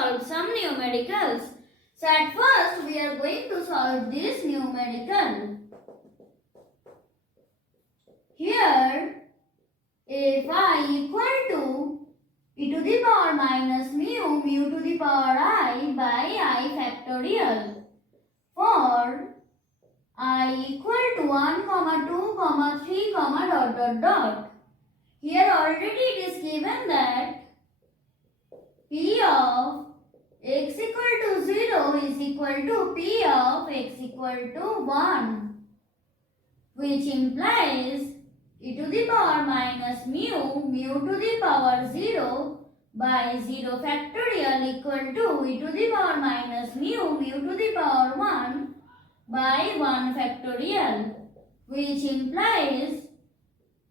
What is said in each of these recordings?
solve some numericals. So at first we are going to solve this numerical. Here if I equal to e to the power minus mu, mu to the power I by I factorial. For I equal to 1, 2, 3, dot. Here already it is given that P of x equal to 0 is equal to P of x equal to 1, which implies e to the power minus mu, mu to the power 0 by 0 factorial equal to e to the power minus mu, mu to the power 1 by 1 factorial, which implies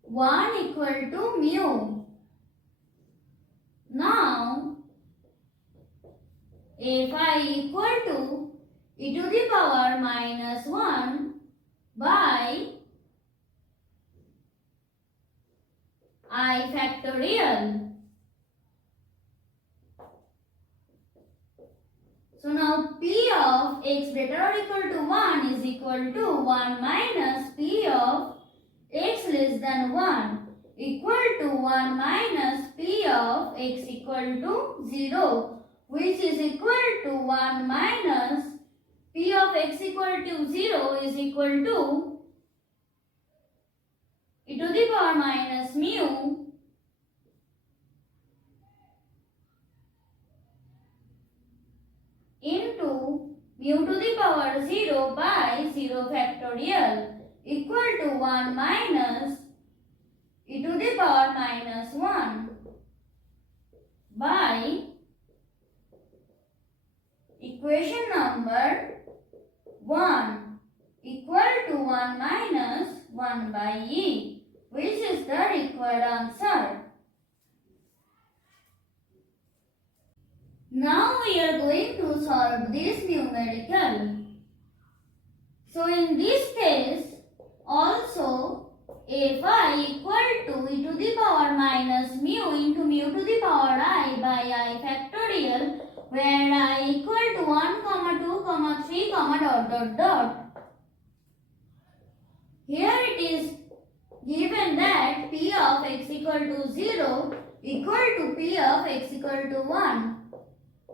1 equal to mu. Now, if I equal to e to the power minus 1 by I factorial. So now P of x greater or equal to 1 is equal to 1 minus P of x less than 1 equal to 1 minus P of x equal to 0, which is equal to 1 minus P of x equal to 0 is equal to e to the power minus mu into mu to the power 0 by 0 factorial equal to 1 minus e to the power minus 1 by equation number 1 equal to 1 minus 1 by e, which is the required answer. Now we are going to solve this numerical. So in this case also if I equal to e to the power minus mu into mu to the power I by I factorial, where I equal to 1, 2, 3, dot. Here it is given that P of x equal to 0 equal to P of x equal to 1.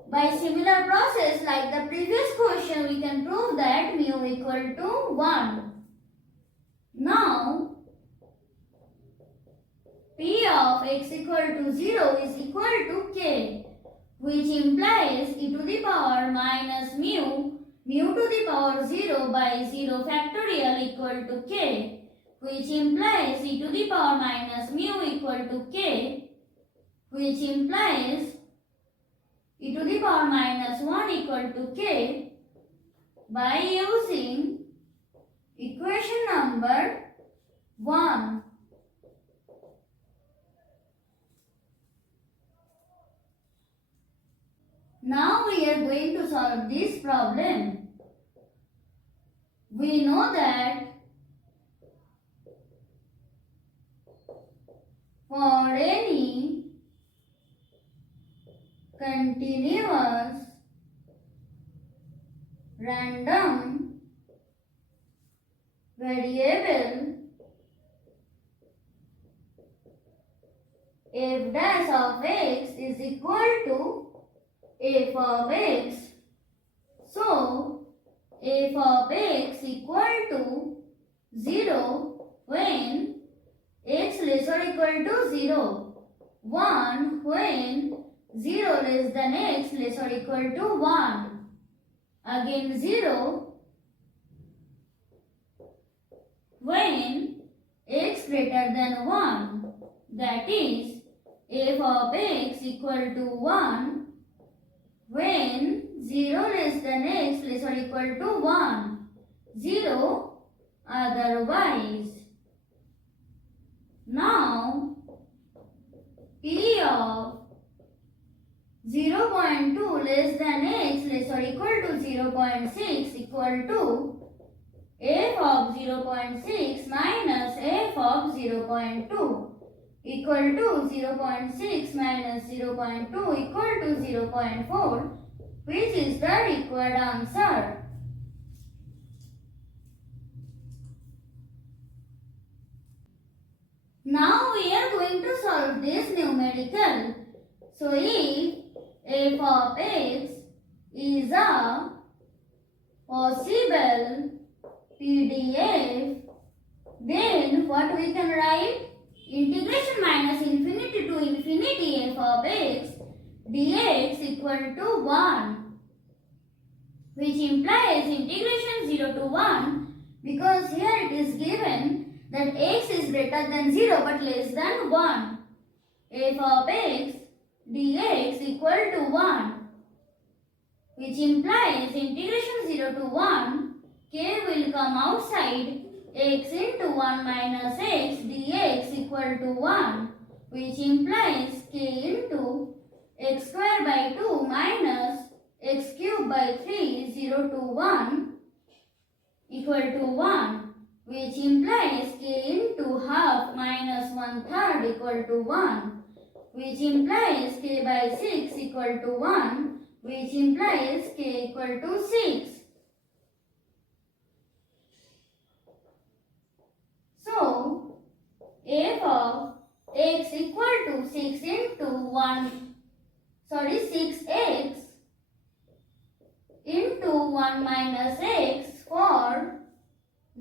By similar process like the previous question, we can prove that mu equal to 1. Now, P of x equal to 0 is equal to k, which implies e to the power minus mu, mu to the power 0 by 0 factorial equal to k, which implies e to the power minus mu equal to k, which implies e to the power minus 1 equal to k by using equation number 1. Now we are going to solve this problem. We know that for any continuous random variable f dash of x is equal to f of x. So f of x equal to 0 when x less or equal to 0, 1 when 0 less than x less or equal to 1, again 0 when x greater than 1, that is f of x equal to 1 when 0 less than x less or equal to 1, 0 otherwise. Now P of 0.2 less than x less or equal to 0.6 equal to f of 0.6 minus f of 0.2 equal to 0.6 minus 0.2 equal to 0.4, which is the required answer. Now we are going to solve this numerical. So if f of x is a possible PDF, then what we can write? Integration minus infinity to infinity f of x dx equal to 1, which implies integration 0 to 1, because here it is given that x is greater than 0 but less than 1. f of x dx equal to 1, which implies integration 0 to 1, k will come outside, x into 1 minus x dx equal to 1, which implies k into x square by 2 minus x cube by 3, 0 to 1 equal to 1, which implies k into half minus 1/3 equal to 1, which implies k by 6 equal to 1, which implies k equal to 6. So, f of x equal to 6 into 6x into 1 minus x for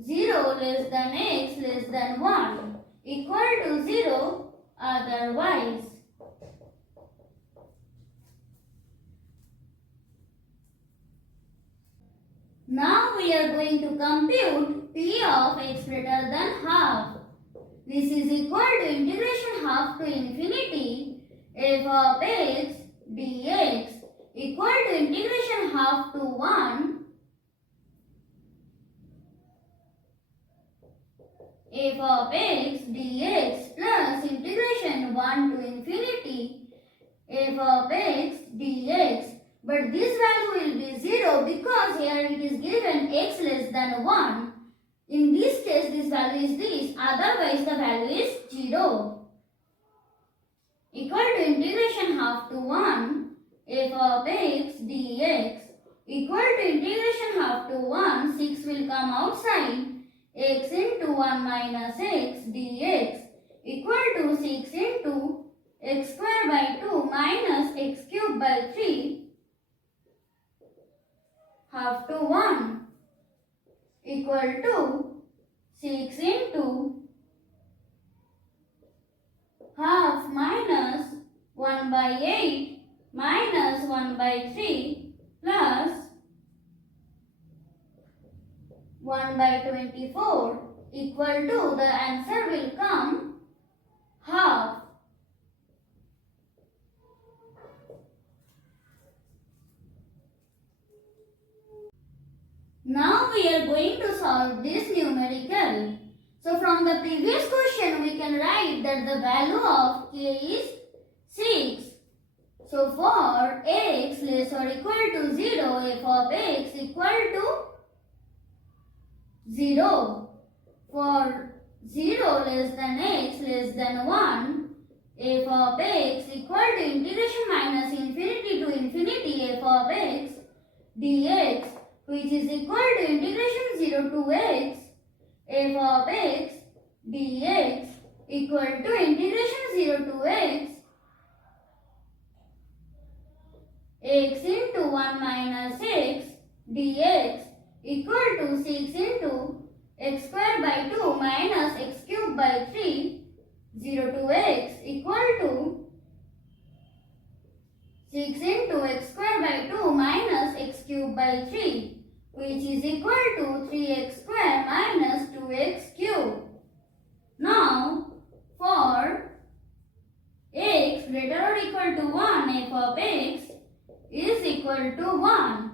0 less than x less than 1 equal to 0 otherwise. Now we are going to compute p of x greater than half. This is equal to integration half to infinity f of x dx equal to integration half to 1 f of x dx plus integration 1 to infinity f of x dx. But this value will be 0 because here it is given x less than 1. In this case, this value is this. Otherwise, the value is 0. Equal to integration half to 1 f of x dx equal to integration half to 1. 6 will come outside. X into 1 minus x dx equal to 6 into x square by 2 minus x cube by 3 half to 1 equal to 6 into half minus 1 by 8 minus 1 by 3 plus 1 by 24 equal to, the answer will come half. Now we are going to solve this numerical. So from the previous question we can write that the value of k is 6. So for x less or equal to 0, f of x equal to 0. For 0 less than x less than 1, f of x equal to integration minus infinity to infinity f of x dx, which is equal to integration 0 to x f of x dx equal to integration 0 to x into 1 minus x dx equal to 6 into x square by 2 minus x cube by 3, 0 to x equal to 6 into x square by 2 minus x cube by 3, which is equal to 3x square minus 2x cube. Now, for x greater or equal to 1, f of x is equal to 1.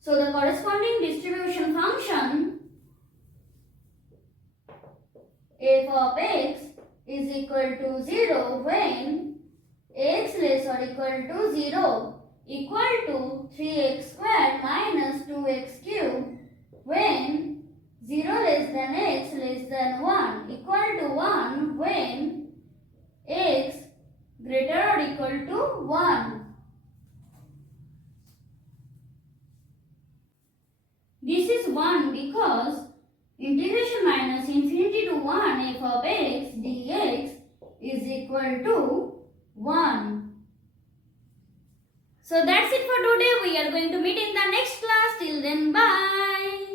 So, the corresponding distribution function f of x is equal to 0 when x less or equal to 0 equal to 3x square minus 2x cube when 0 less than x less than 1 equal to 1 when x greater or equal to 1. This is 1 because integration minus infinity to 1 f of x dx is equal to 1. So that's it for today. We are going to meet in the next class. Till then, bye.